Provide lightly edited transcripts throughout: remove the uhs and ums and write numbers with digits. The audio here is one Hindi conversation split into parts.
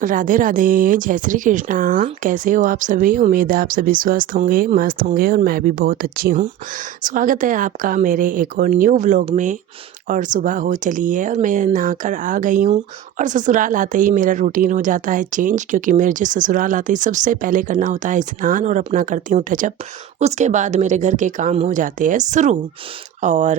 राधे राधे। जय श्री कृष्णा। कैसे हो आप सभी? उम्मीद है आप सभी स्वस्थ होंगे, मस्त होंगे और मैं भी बहुत अच्छी हूँ। स्वागत है आपका मेरे एक और न्यू व्लॉग में। और सुबह हो चली है और मैं नहाकर आ गई हूँ। और ससुराल आते ही मेरा रूटीन हो जाता है चेंज, क्योंकि मेरे जो ससुराल आते ही सबसे पहले करना होता है स्नान और अपना करती हूँ टचअप। उसके बाद मेरे घर के काम हो जाते हैं शुरू। और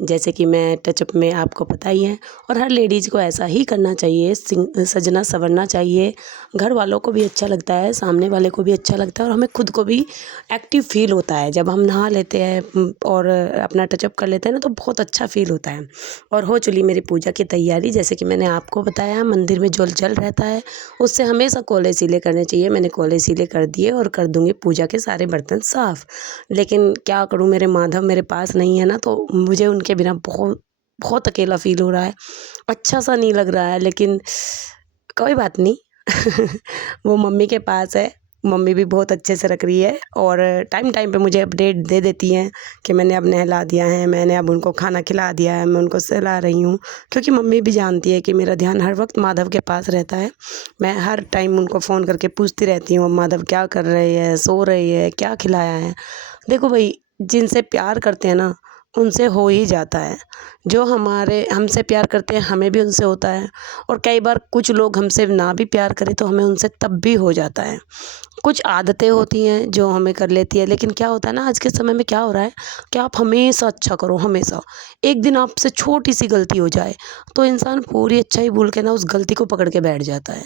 जैसे कि मैं टचअप में आपको पता ही है, और हर लेडीज़ को ऐसा ही करना चाहिए, सजना संवरना चाहिए। घर वालों को भी अच्छा लगता है, सामने वाले को भी अच्छा लगता है और हमें खुद को भी एक्टिव फील होता है जब हम नहा लेते हैं और अपना टचअप कर लेते हैं ना, तो बहुत अच्छा फील होता है। और हो चली मेरी पूजा की तैयारी। जैसे कि मैंने आपको बताया, मंदिर में जो जल रहता है उससे हमेशा कोले सीले करने चाहिए। मैंने कोले सीले कर दिए और कर दूंगी पूजा के सारे बर्तन साफ़। लेकिन क्या करूँ, मेरे माधव मेरे पास नहीं है ना, तो मुझे उनके बिना बहुत बहुत अकेला फ़ील हो रहा है। अच्छा सा नहीं लग रहा है, लेकिन कोई बात नहीं। वो मम्मी के पास है। मम्मी भी बहुत अच्छे से रख रही है और टाइम टाइम पे मुझे अपडेट दे देती हैं कि मैंने अब नहला दिया है, मैंने अब उनको खाना खिला दिया है, मैं उनको सहला रही हूँ। क्योंकि मम्मी भी जानती है कि मेरा ध्यान हर वक्त माधव के पास रहता है। मैं हर टाइम उनको फ़ोन करके पूछती रहती हूँ, माधव क्या कर रहे हैं, सो रही है, क्या खिलाया है। देखो भाई, जिनसे प्यार करते हैं ना, उनसे हो ही जाता है। जो हमारे हमसे प्यार करते हैं, हमें भी उनसे होता है। और कई बार कुछ लोग हमसे ना भी प्यार करें तो हमें उनसे तब भी हो जाता है। कुछ आदतें होती हैं जो हमें कर लेती है, लेकिन क्या होता है ना, आज के समय में क्या हो रहा है कि आप हमेशा अच्छा करो, हमेशा। एक दिन आपसे छोटी सी गलती हो जाए तो इंसान पूरी अच्छाई भूल के ना उस गलती को पकड़ के बैठ जाता है।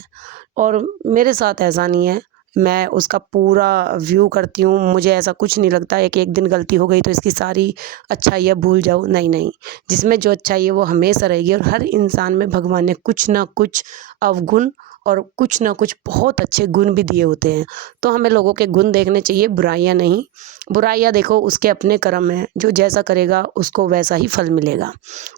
और मेरे साथ ऐसा नहीं है। मैं उसका पूरा व्यू करती हूँ। मुझे ऐसा कुछ नहीं लगता है कि एक दिन गलती हो गई तो इसकी सारी अच्छाइयाँ भूल जाओ। नहीं, नहीं। जिसमें जो अच्छाई है वो हमेशा रहेगी, और हर इंसान में भगवान ने कुछ ना कुछ अवगुण और कुछ ना कुछ बहुत अच्छे गुण भी दिए होते हैं। तो हमें लोगों के गुण देखने चाहिए, बुराइयाँ नहीं। बुराइयाँ देखो, उसके अपने कर्म हैं, जो जैसा करेगा उसको वैसा ही फल मिलेगा।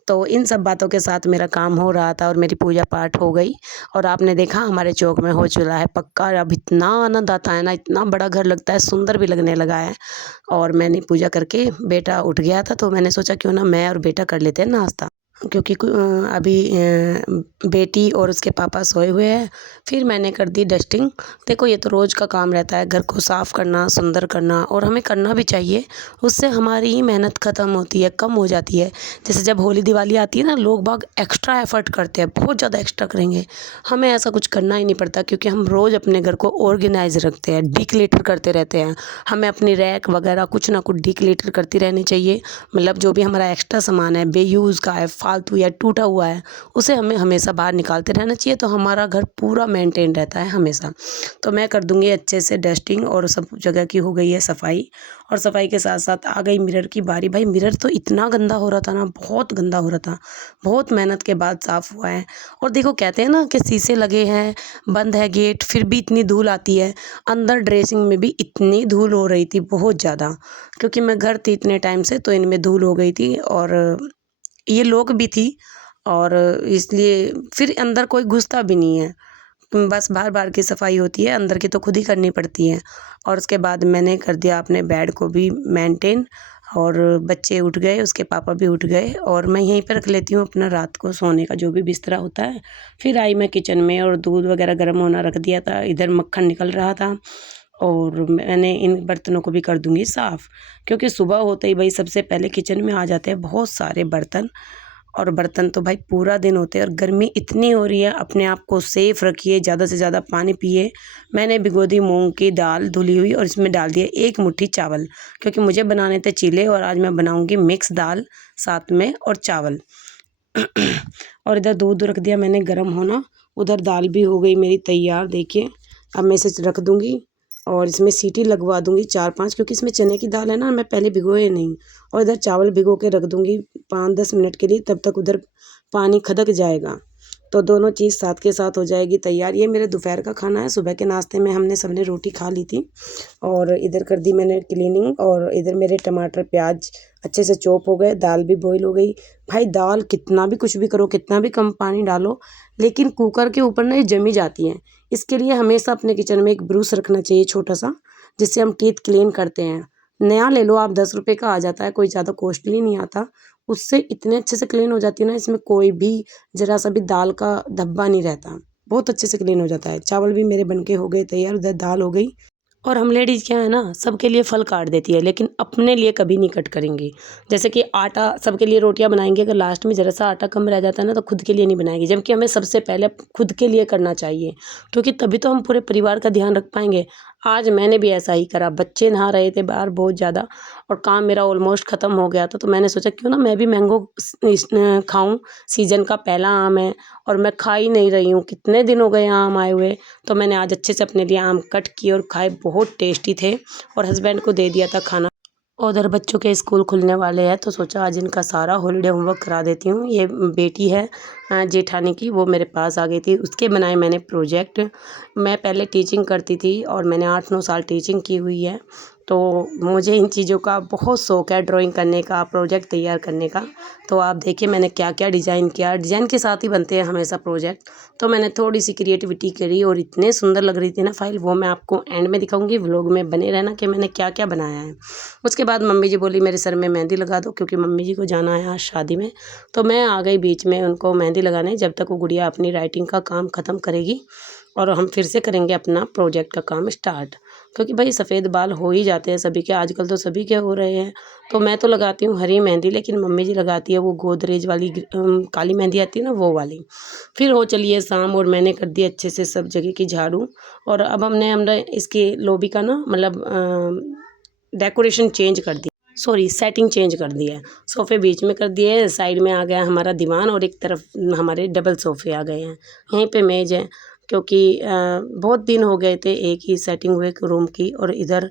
तो इन सब बातों के साथ मेरा काम हो रहा था और मेरी पूजा पाठ हो गई। और आपने देखा हमारे चौक में हो चला है पक्का। अब इतना आनंद आता है ना, इतना बड़ा घर लगता है, सुंदर भी लगने लगा है। और मैंने पूजा करके, बेटा उठ गया था तो मैंने सोचा क्यों ना मैं और बेटा कर लेते हैं नाश्ता। क्योंकि अभी बेटी और उसके पापा सोए हुए हैं। फिर मैंने कर दी डस्टिंग। देखो, ये तो रोज़ का काम रहता है, घर को साफ़ करना, सुंदर करना, और हमें करना भी चाहिए। उससे हमारी ही मेहनत ख़त्म होती है, कम हो जाती है। जैसे जब होली दिवाली आती है ना, लोग बाग एक्स्ट्रा एफर्ट करते हैं, बहुत ज़्यादा एक्स्ट्रा करेंगे। हमें ऐसा कुछ करना ही नहीं पड़ता, क्योंकि हम रोज़ अपने घर को ऑर्गेनाइज रखते हैं, डिक्लेटर करते रहते हैं। हमें अपनी रैक वगैरह कुछ ना कुछ डिक्लेटर करती रहनी चाहिए। मतलब जो भी हमारा एक्स्ट्रा सामान है, बेयूज़ का है, फालतू या टूटा हुआ है, उसे हमें हमेशा बाहर निकालते रहना चाहिए। तो हमारा घर पूरा मेंटेन रहता है हमेशा। तो मैं कर दूंगी अच्छे से डस्टिंग, और सब जगह की हो गई है सफाई। और सफाई के साथ साथ आ गई मिरर की बारी। भाई, मिरर तो इतना गंदा हो रहा था ना, बहुत गंदा हो रहा था। बहुत मेहनत के बाद साफ़ हुआ है। और देखो, कहते हैं ना कि शीशे लगे हैं, बंद है गेट, फिर भी इतनी धूल आती है। अंदर ड्रेसिंग में भी इतनी धूल हो रही थी, बहुत ज़्यादा। क्योंकि मैं घर थी इतने टाइम से, तो इनमें धूल हो गई थी। और ये लोग भी थी, और इसलिए फिर अंदर कोई घुसता भी नहीं है। बस बाहर बाहर की सफाई होती है, अंदर की तो खुद ही करनी पड़ती है। और उसके बाद मैंने कर दिया अपने बेड को भी मेंटेन। और बच्चे उठ गए, उसके पापा भी उठ गए, और मैं यहीं पर रख लेती हूँ अपना रात को सोने का जो भी बिस्तरा होता है। फिर आई मैं किचन में, और दूध वगैरह गर्म होना रख दिया था, इधर मक्खन निकल रहा था। और मैंने इन बर्तनों को भी कर दूंगी साफ़, क्योंकि सुबह होते ही भाई सबसे पहले किचन में आ जाते हैं बहुत सारे बर्तन। और बर्तन तो भाई पूरा दिन होते हैं, और गर्मी इतनी हो रही है, अपने आप को सेफ रखिए, ज़्यादा से ज़्यादा पानी पिए। मैंने भिगो दी मूंग की दाल धुली हुई, और इसमें डाल दिए एक मुट्ठी चावल, क्योंकि मुझे बनाने थे चीले, और आज मैं बनाऊंगी मिक्स दाल साथ में और चावल। और इधर दूध रख दिया मैंने गर्म होना। उधर दाल भी हो गई मेरी तैयार, देखिए। अब मैं इसे रख दूंगी और इसमें सीटी लगवा दूंगी 4-5, क्योंकि इसमें चने की दाल है ना, मैं पहले भिगोए नहीं। और इधर चावल भिगो के रख दूंगी 5-10 मिनट के लिए, तब तक उधर पानी खदक जाएगा। तो दोनों चीज़ साथ के साथ हो जाएगी तैयार। ये मेरे दोपहर का खाना है। सुबह के नाश्ते में हमने सबने रोटी खा ली थी। और इधर कर दी मैंने क्लीनिंग, और इधर मेरे टमाटर प्याज अच्छे से चॉप हो गए, दाल भी बॉईल हो गई। भाई, दाल कितना भी कुछ भी करो, कितना भी कम पानी डालो, लेकिन कुकर के ऊपर ना ये जमी जाती हैं। इसके लिए हमेशा अपने किचन में एक ब्रूस रखना चाहिए छोटा सा, जिससे हम टीथ क्लीन करते हैं। नया ले लो आप, 10 रुपये का आ जाता है, कोई ज़्यादा कॉस्टली नहीं आता। उससे इतने अच्छे से क्लीन हो जाती है ना, इसमें कोई भी ज़रा सा भी दाल का धब्बा नहीं रहता। बहुत अच्छे से क्लीन हो जाता है। चावल भी मेरे बनके हो गए तैयार, उधर दाल हो गई। और हम लेडीज़ क्या है ना, सबके लिए फल काट देती है लेकिन अपने लिए कभी नहीं कट करेंगी। जैसे कि आटा सबके लिए रोटियां बनाएंगे, अगर लास्ट में ज़रा सा आटा कम रह जाता है ना तो खुद के लिए नहीं बनाएगी, जबकि हमें सबसे पहले खुद के लिए करना चाहिए, क्योंकि तभी तो हम पूरे परिवार का ध्यान रख पाएंगे। आज मैंने भी ऐसा ही करा, बच्चे नहा रहे थे बाहर बहुत ज़्यादा और काम मेरा ऑलमोस्ट ख़त्म हो गया था, तो मैंने सोचा क्यों ना मैं भी मैंगो खाऊं। सीज़न का पहला आम है और मैं खा ही नहीं रही हूँ, कितने दिन हो गए आम आए हुए। तो मैंने आज अच्छे से अपने लिए आम कट किए और खाए, बहुत टेस्टी थे और हस्बैंड को दे दिया था खाना। उधर बच्चों के स्कूल खुलने वाले हैं तो सोचा आज इनका सारा हॉलीडे होमवर्क करा देती हूँ। ये बेटी है जेठानी की, वो मेरे पास आ गई थी, उसके बनाए मैंने प्रोजेक्ट। मैं पहले टीचिंग करती थी और मैंने 8-9 साल टीचिंग की हुई है, तो मुझे इन चीज़ों का बहुत शौक़ है, ड्राइंग करने का, प्रोजेक्ट तैयार करने का। तो आप देखिए मैंने क्या क्या डिज़ाइन किया, डिज़ाइन के साथ ही बनते हैं हमेशा प्रोजेक्ट। तो मैंने थोड़ी सी क्रिएटिविटी करी और इतने सुंदर लग रही थी ना फाइल, वो मैं आपको एंड में दिखाऊंगी, व्लॉग में बने रहना कि मैंने क्या क्या बनाया है। उसके बाद मम्मी जी बोली मेरे सर में मेहंदी लगा दो, क्योंकि मम्मी जी को जाना है आज शादी में। तो मैं आ गई बीच में उनको मेहंदी लगाने, जब तक वो गुड़िया अपनी राइटिंग का काम ख़त्म करेगी और हम फिर से करेंगे अपना प्रोजेक्ट का काम स्टार्ट। क्योंकि भाई सफ़ेद बाल हो ही जाते हैं सभी के, आजकल तो सभी के हो रहे हैं। तो मैं तो लगाती हूँ हरी मेहंदी, लेकिन मम्मी जी लगाती है वो गोदरेज वाली काली मेहंदी आती है ना, वो वाली। फिर हो चलिए शाम और मैंने कर दी अच्छे से सब जगह की झाड़ू। और अब हमने इसकी लॉबी का ना मतलब डेकोरेशन चेंज कर दी, सॉरी सेटिंग चेंज कर दी है। सोफ़े बीच में कर दिए, साइड में आ गया हमारा दीवान और एक तरफ हमारे डबल सोफ़े आ गए हैं। यहीं पे मेज़ है, क्योंकि बहुत दिन हो गए थे एक ही सेटिंग हुए रूम की। और इधर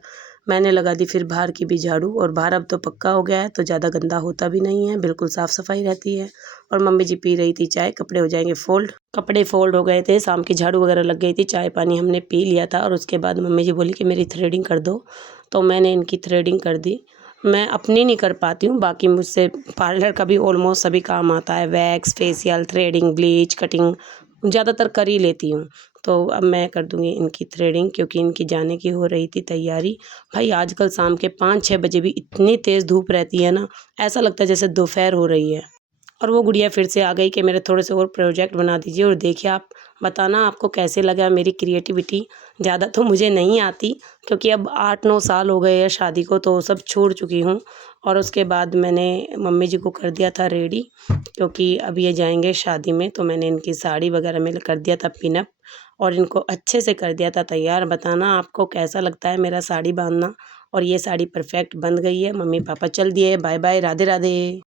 मैंने लगा दी फिर बाहर की भी झाड़ू, और बाहर अब तो पक्का हो गया है तो ज़्यादा गंदा होता भी नहीं है, बिल्कुल साफ़ सफाई रहती है। और मम्मी जी पी रही थी चाय, कपड़े हो जाएंगे फोल्ड। कपड़े फोल्ड हो गए थे, शाम की झाड़ू वगैरह लग गई थी, चाय पानी हमने पी लिया था। और उसके बाद मम्मी जी बोली कि मेरी थ्रेडिंग कर दो, तो मैंने इनकी थ्रेडिंग कर दी। मैं अपनी नहीं कर पाती हूँ, बाकी मुझसे पार्लर का भी ऑलमोस्ट सभी काम आता है, wax, facial, threading, bleach, cutting ज़्यादातर कर ही लेती हूँ। तो अब मैं कर दूँगी इनकी थ्रेडिंग, क्योंकि इनकी जाने की हो रही थी तैयारी। भाई आजकल शाम के 5-6 बजे भी इतनी तेज़ धूप रहती है ना, ऐसा लगता है जैसे दोपहर हो रही है। और वो गुड़िया फिर से आ गई कि मेरे थोड़े से और प्रोजेक्ट बना दीजिए। और देखिए आप बताना आपको कैसे लगा मेरी क्रिएटिविटी। ज़्यादा तो मुझे नहीं आती, क्योंकि अब 8-9 साल हो गए हैं शादी को, तो सब छोड़ चुकी हूँ। और उसके बाद मैंने मम्मी जी को कर दिया था रेडी, क्योंकि अब ये जाएंगे शादी में, तो मैंने इनकी साड़ी वगैरह में कर दिया था पिनअप और इनको अच्छे से कर दिया था तैयार। बताना आपको कैसा लगता है मेरा साड़ी बांधना। और ये साड़ी परफेक्ट बन गई है। मम्मी पापा चल दिए, बाय बाय, राधे राधे।